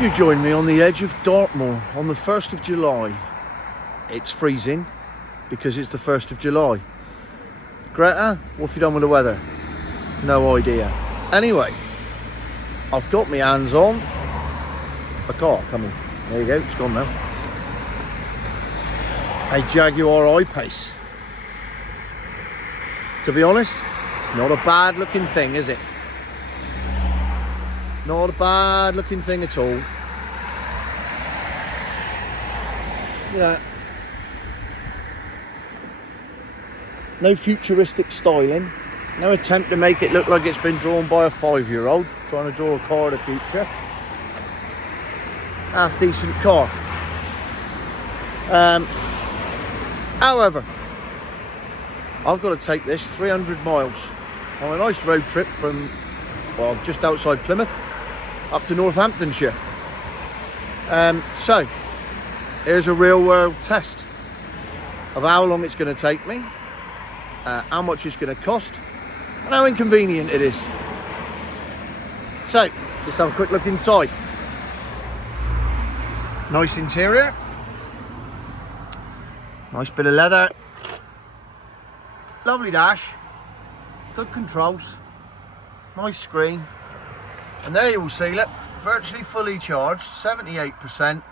You join me on the edge of Dartmoor on the 1st of July. It's freezing because it's the 1st of July. Greta, what have you done with the weather? No idea. Anyway, I've got my hands on a car coming. There you go, it's gone now. A Jaguar I-Pace. To be honest, it's not a bad looking thing, is it? Not a bad looking thing at all. Yeah. No futuristic styling. No attempt to make it look like it's been drawn by a 5-year-old trying to draw a car of the future. Half decent car. However, I've got to take this 300 miles on a nice road trip from, well, just outside Plymouth up to Northamptonshire. So here's a real world test of how long it's going to take me, how much it's going to cost, and how inconvenient it is. So let's have a quick look inside. Nice interior, nice bit of leather, lovely dash, good controls, nice screen, and there you will see it, virtually fully charged, 78%,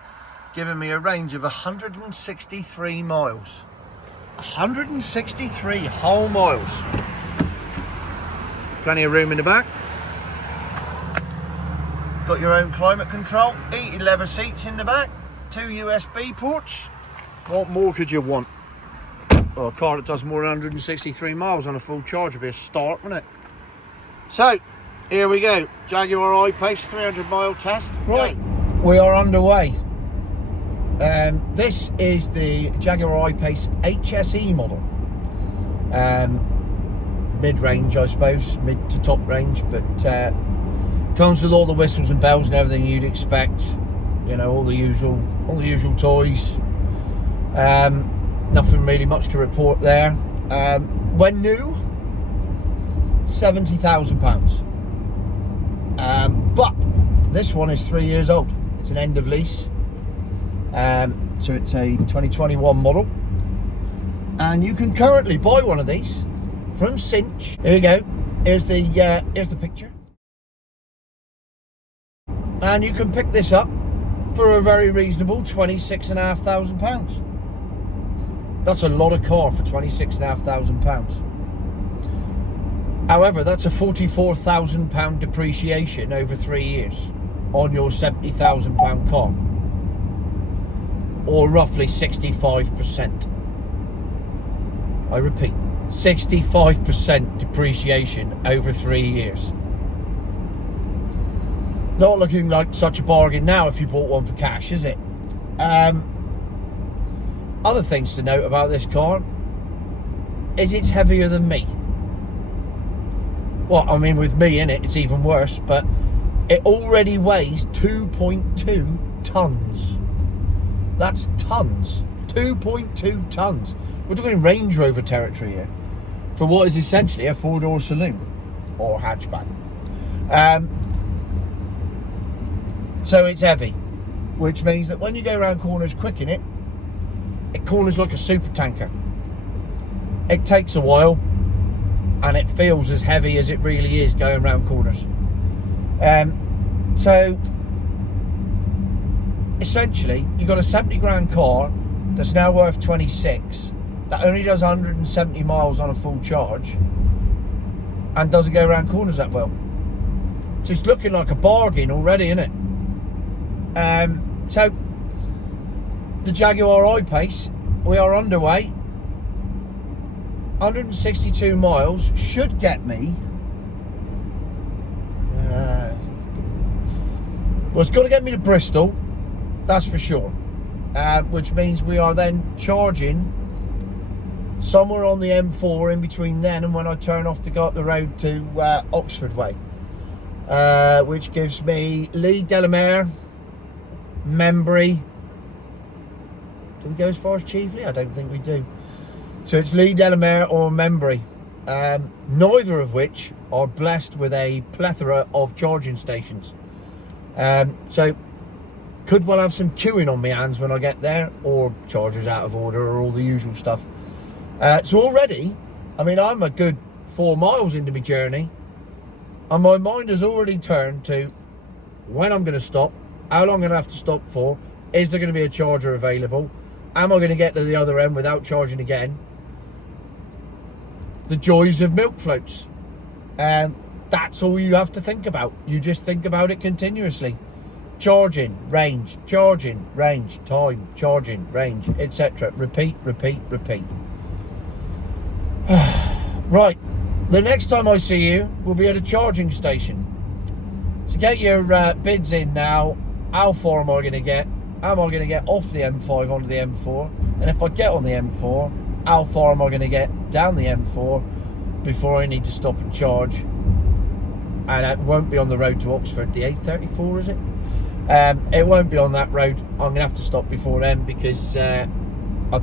giving me a range of 163 miles. 163 whole miles. Plenty of room in the back. Got your own climate control, heated leather seats in the back, 2 USB ports. What more could you want? Well, a car that does more than 163 miles on a full charge would be a start, wouldn't it? So, here we go. Jaguar I-Pace 300 mile test. Right, we are underway. This is the Jaguar I-Pace HSE model. Mid-range, I suppose, mid to top range, but comes with all the whistles and bells and everything you'd expect. You know, all the usual toys. Nothing really much to report there. When new, £70,000. But this one is 3 years old. It's an end of lease. So it's a 2021 model, and you can currently buy one of these from Cinch. Here you go. Here's the picture, and you can pick this up for a very reasonable £26,500. That's a lot of car for £26,500. However, that's a £44,000 depreciation over 3 years on your £70,000 car, or roughly 65%. I repeat, 65% depreciation over 3 years. Not looking like such a bargain now if you bought one for cash, is it? Other things to note about this car is it's heavier than me. Well, I mean, with me in it, it's even worse, but it already weighs 2.2 tons. That's tons. 2.2 tons. We're talking Range Rover territory here for what is essentially a 4-door saloon or hatchback. So it's heavy, which means that when you go around corners quick in it, it corners like a super tanker. It takes a while, and it feels as heavy as it really is going around corners. So essentially, you've got a 70 grand car that's now worth 26, that only does 170 miles on a full charge, and doesn't go around corners that well. So it's looking like a bargain already, isn't it? So the Jaguar I-Pace, we are underway. 162 miles should get me. Well, it's got to get me to Bristol, that's for sure. Which means we are then charging somewhere on the M4 in between then and when I turn off to go up the road to Oxford way, which gives me Lee Delamere, Membry. Do we go as far as Chieveley? I don't think we do. So it's Lee Delamere or Membry, neither of which are blessed with a plethora of charging stations. So could well have some queuing on my hands when I get there, or chargers out of order, or all the usual stuff. So already, I mean, I'm a good 4 miles into my journey, and my mind has already turned to when I'm going to stop, how long I'm going to have to stop for, is there going to be a charger available, am I going to get to the other end without charging again? The joys of milk floats. That's all you have to think about. You just think about it continuously. Charging, range, time, charging, range, etc. Repeat, repeat, repeat. Right, the next time I see you, we'll be at a charging station. So get your bids in now. How far am I going to get? Am I going to get off the M5 onto the M4? And if I get on the M4, how far am I going to get down the M4 before I need to stop and charge? And it won't be on the road to Oxford, the A34, is it? It won't be on that road. I'm going to have to stop before then, because I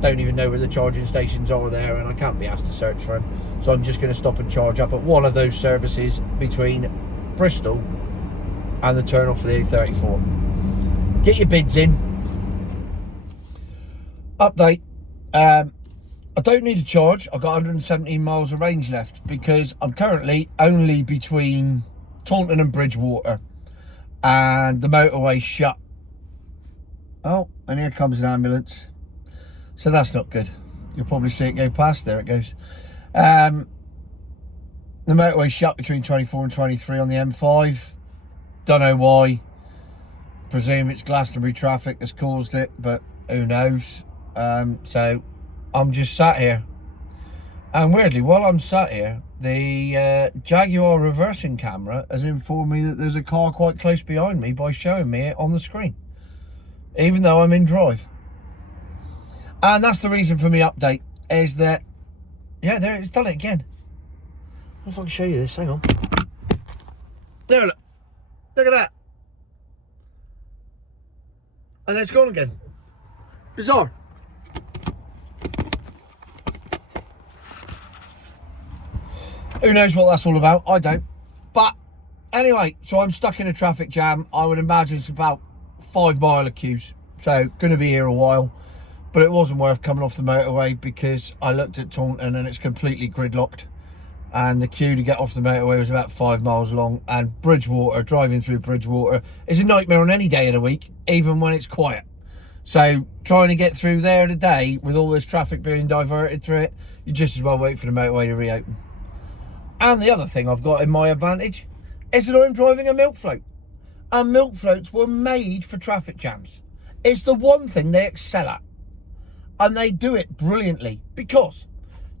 don't even know where the charging stations are there, and I can't be asked to search for them. So I'm just going to stop and charge up at one of those services between Bristol and the turn off for the A34. Get your bids in. Update. I don't need a charge. I've got 117 miles of range left, because I'm currently only between Taunton and Bridgewater, and the motorway's shut. Oh, and here comes an ambulance. So that's not good. You'll probably see it go past. There it goes. The motorway's shut between 24 and 23 on the M5. Don't know why. Presume it's Glastonbury traffic that's caused it, but who knows. So I'm just sat here, and weirdly, while I'm sat here, the Jaguar reversing camera has informed me that there's a car quite close behind me by showing me it on the screen, even though I'm in drive. And that's the reason for me update, is that, yeah, there, it's done it again. I don't know if I can show you this, hang on. There, look at that. And it's gone again. Bizarre. Who knows what that's all about? I don't. But anyway, so I'm stuck in a traffic jam. I would imagine it's about 5 mile of queues. So going to be here a while. But it wasn't worth coming off the motorway, because I looked at Taunton and it's completely gridlocked. And the queue to get off the motorway was about 5 miles long. And Bridgewater, driving through Bridgewater, is a nightmare on any day of the week, even when it's quiet. So trying to get through there today, with all this traffic being diverted through it, you just as well wait for the motorway to reopen. And the other thing I've got in my advantage is that I'm driving a milk float. And milk floats were made for traffic jams. It's the one thing they excel at. And they do it brilliantly, because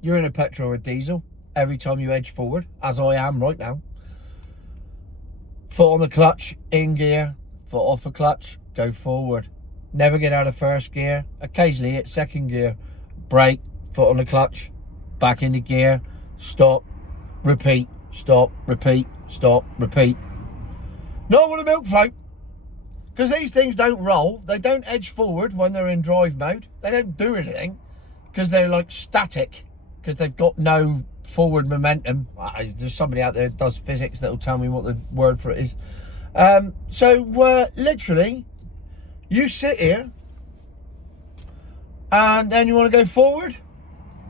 you're in a petrol or diesel every time you edge forward, as I am right now. Foot on the clutch, in gear, foot off the clutch, go forward. Never get out of first gear, occasionally hit second gear, brake, foot on the clutch, back into gear, stop, repeat, stop, repeat, stop, repeat. Not with a milk float, because these things don't roll. They don't edge forward when they're in drive mode. They don't do anything, because they're like static, because they've got no forward momentum. There's somebody out there that does physics that will tell me what the word for it is. So literally, you sit here, and then you want to go forward,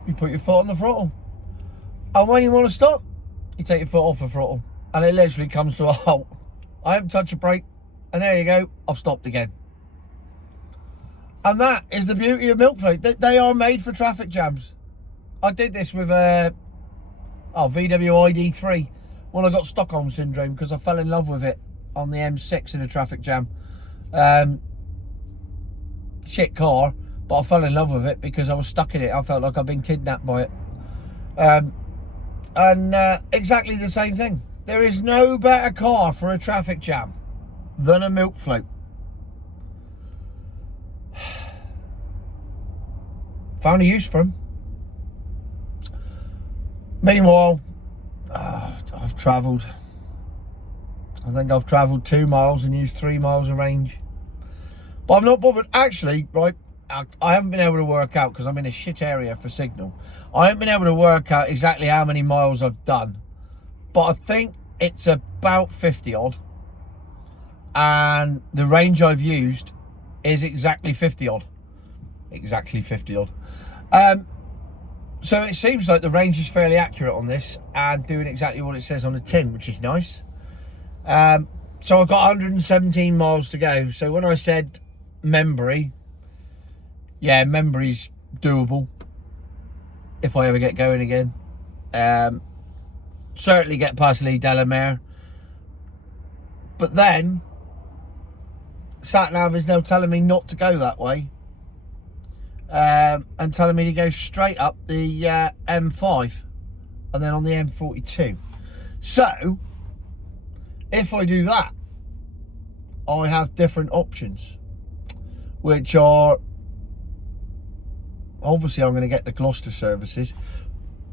you put your foot on the throttle. And when you want to stop, you take your foot off the throttle, and it literally comes to a halt. I haven't touched a brake, and there you go, I've stopped again. And that is the beauty of milk float. They are made for traffic jams. I did this with VW ID3 when I got Stockholm syndrome, because I fell in love with it on the M6 in a traffic jam. Shit car, but I fell in love with it because I was stuck in it. I felt like I'd been kidnapped by it. Exactly the same thing. There is no better car for a traffic jam than a milk float. Found a use for them. Meanwhile, I've travelled. I think I've travelled 2 miles and used 3 miles of range. But I'm not bothered. Actually, right, I haven't been able to work out, because I'm in a shit area for signal. I haven't been able to work out exactly how many miles I've done. But I think it's about 50 odd. And the range I've used is exactly 50 odd. Exactly 50 odd. So it seems like the range is fairly accurate on this and doing exactly what it says on the tin, which is nice. So I've got 117 miles to go. So when I said Membury, yeah, Membury's doable if I ever get going again. Certainly get past Lee Delamere. But then SatNav is now telling me not to go that way. And telling me to go straight up the M5 and then on the M42. So if I do that, I have different options, which are obviously I'm going to get the Gloucester services,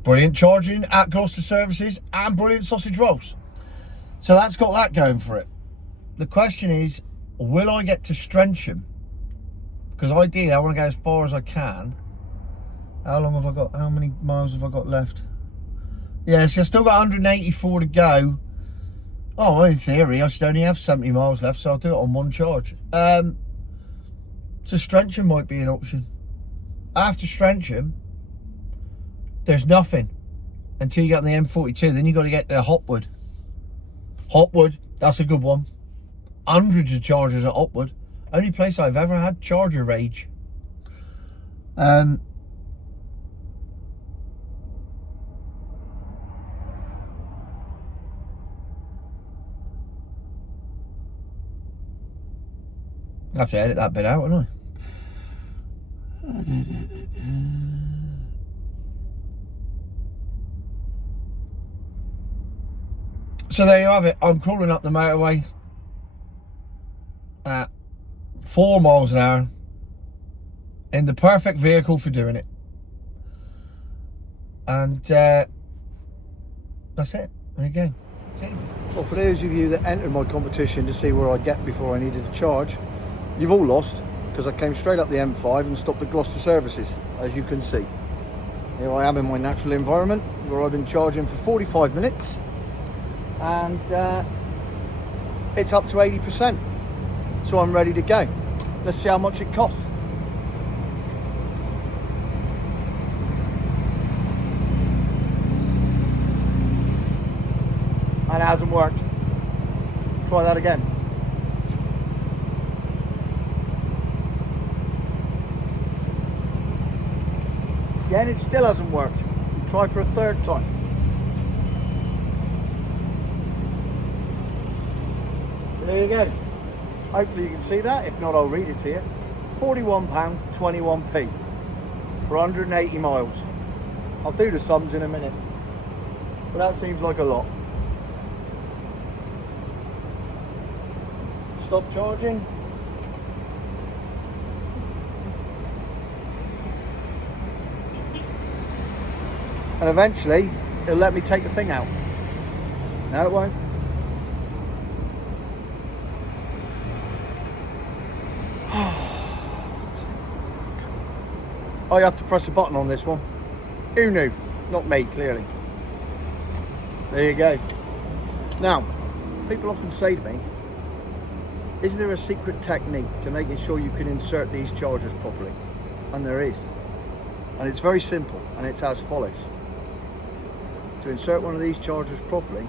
brilliant charging at Gloucester services, and brilliant sausage rolls. So that's got that going for it. The question is, will I get to Strensham? Because ideally I want to go as far as I can. How long have I got? How many miles have I got left? Yeah, so I've still got 184 to go. Oh, well, in theory I should only have 70 miles left, so I'll do it on one charge. So Strensham might be an option. After Strensham, there's nothing until you get on the M42. Then you've got to get to Hotwood. Hotwood, that's a good one. Hundreds of chargers at Hotwood. Only place I've ever had charger rage. I have to edit that bit out, don't I? So there you have it. I'm crawling up the motorway at 4 miles an hour in the perfect vehicle for doing it. And that's it. There you go. Well, for those of you that entered my competition to see where I get before I needed to charge, you've all lost, because I came straight up the M5 and stopped at Gloucester services, as you can see. Here I am in my natural environment, where I've been charging for 45 minutes, and it's up to 80%. So I'm ready to go. Let's see how much it costs. And it hasn't worked. Try that again. Again, it still hasn't worked. Try for a third time. There you go. Hopefully you can see that. If not, I'll read it to you. £41.21p for 180 miles. I'll do the sums in a minute, but that seems like a lot. Stop charging. And eventually it'll let me take the thing out. No, it won't. Oh, you have to press a button on this one. Who knew? Not me, clearly. There you go. Now, people often say to me, is there a secret technique to making sure you can insert these chargers properly? And there is. And it's very simple, and it's as follows. To insert one of these chargers properly,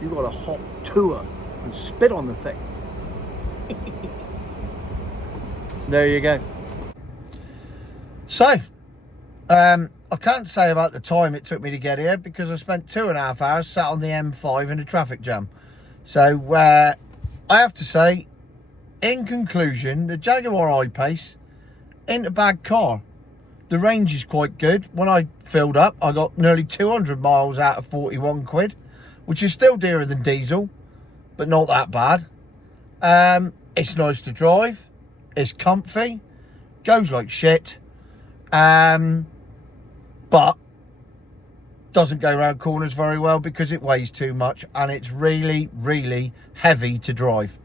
you've got to hop to her and spit on the thing. There you go. So, I can't say about the time it took me to get here, because I spent 2.5 hours sat on the M5 in a traffic jam. So, I have to say, in conclusion, the Jaguar I-Pace ain't a bad car. The range is quite good. When I filled up, I got nearly 200 miles out of 41 quid, which is still dearer than diesel, but not that bad. It's nice to drive. It's comfy. Goes like shit. But doesn't go around corners very well because it weighs too much, and it's really, really heavy to drive.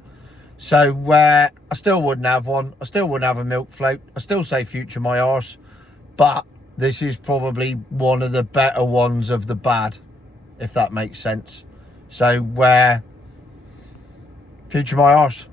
So I still wouldn't have one. I still wouldn't have a milk float. I still say future my arse. But this is probably one of the better ones of the bad, if that makes sense. So future my arse.